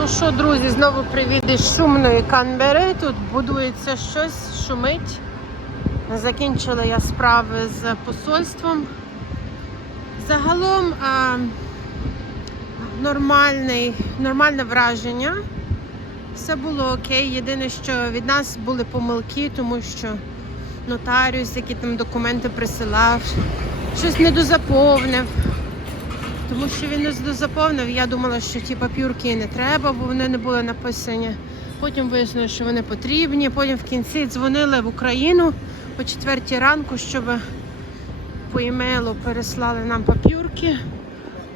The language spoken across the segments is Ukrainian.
Ну що, друзі, знову привіт із шумної Канбери. Тут будується щось, шумить. Закінчила я справи з посольством. Загалом а, нормальний, нормальне враження. Все було окей. Єдине, що від нас були помилки, тому що нотаріус, які там документи присилав, щось недозаповнив. Тому що він не дозаповнив, я думала, що ті папірки не треба, бо вони не були написані. Потім вияснилося, що вони потрібні. Потім в кінці дзвонили в Україну о четвертій ранку, щоб по емейлу переслали нам папірки.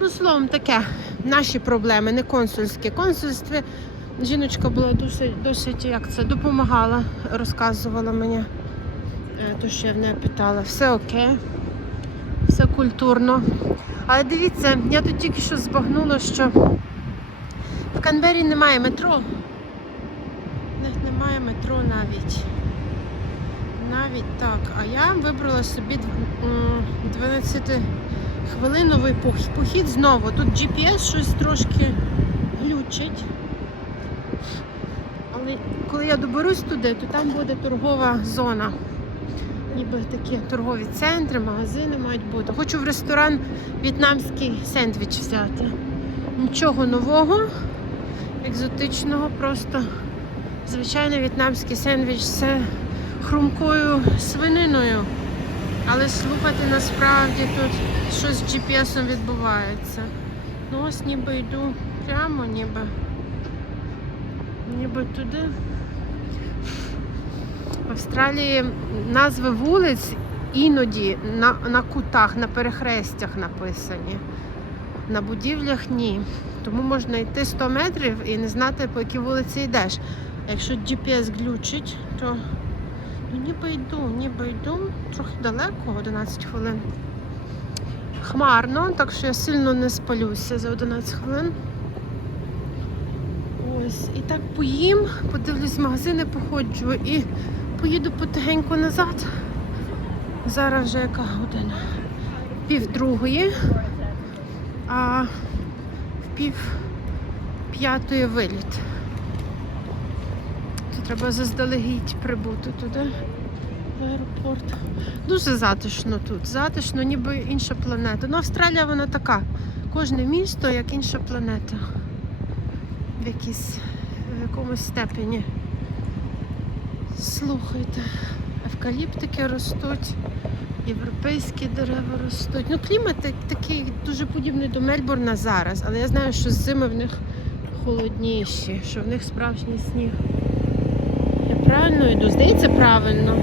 Ну, словом, таке. Наші проблеми, не консульські. Консульстві жіночка була досить, досить як це, допомагала, розказувала мені. Е, То, що я в неї питала. Все окей, все культурно. Але дивіться, я тут тільки що збагнула, що в Канбері немає метро. В них немає метро навіть. Навіть так. А я вибрала собі 12-хвилиновий похід знову. Тут GPS щось трошки глючить. Але коли я доберусь туди, то там буде торгова зона. Ніби такі торгові центри, магазини мають бути. Хочу в ресторан в'єтнамський сендвіч взяти. Нічого нового, екзотичного, просто звичайний в'єтнамський сендвіч з хрумкою свининою. Але слухати насправді тут щось з GPS відбувається. Ну ось ніби йду прямо, ніби. Ніби туди. В Австралії назви вулиць іноді на, на кутах, на перехрестях написані. На будівлях ні. Тому можна йти 100 метрів і не знати, по якій вулиці йдеш. Якщо GPS глючить, то ну, ніби йду, ніби йду. Трохи далеко, 11 хвилин. Хмарно, так що я сильно не спалюся за 11 хвилин. Ось, і так поїм, подивлюсь магазини, походжу і поїду потихеньку назад. Зараз вже яка година? Пів другої, а в пів п'ятої виліт. То треба заздалегідь прибути туди, в аеропорт. Дуже затишно тут. Затишно, ніби інша планета. Ну, Австралія вона така. Кожне місто як інша планета. В якійсь в якомусь степені. Слухайте, евкаліптики ростуть, європейські дерева ростуть. Ну, клімат такий дуже подібний до Мельбурна зараз, але я знаю, що зими в них холодніші, що в них справжній сніг. Я правильно йду? Здається, правильно.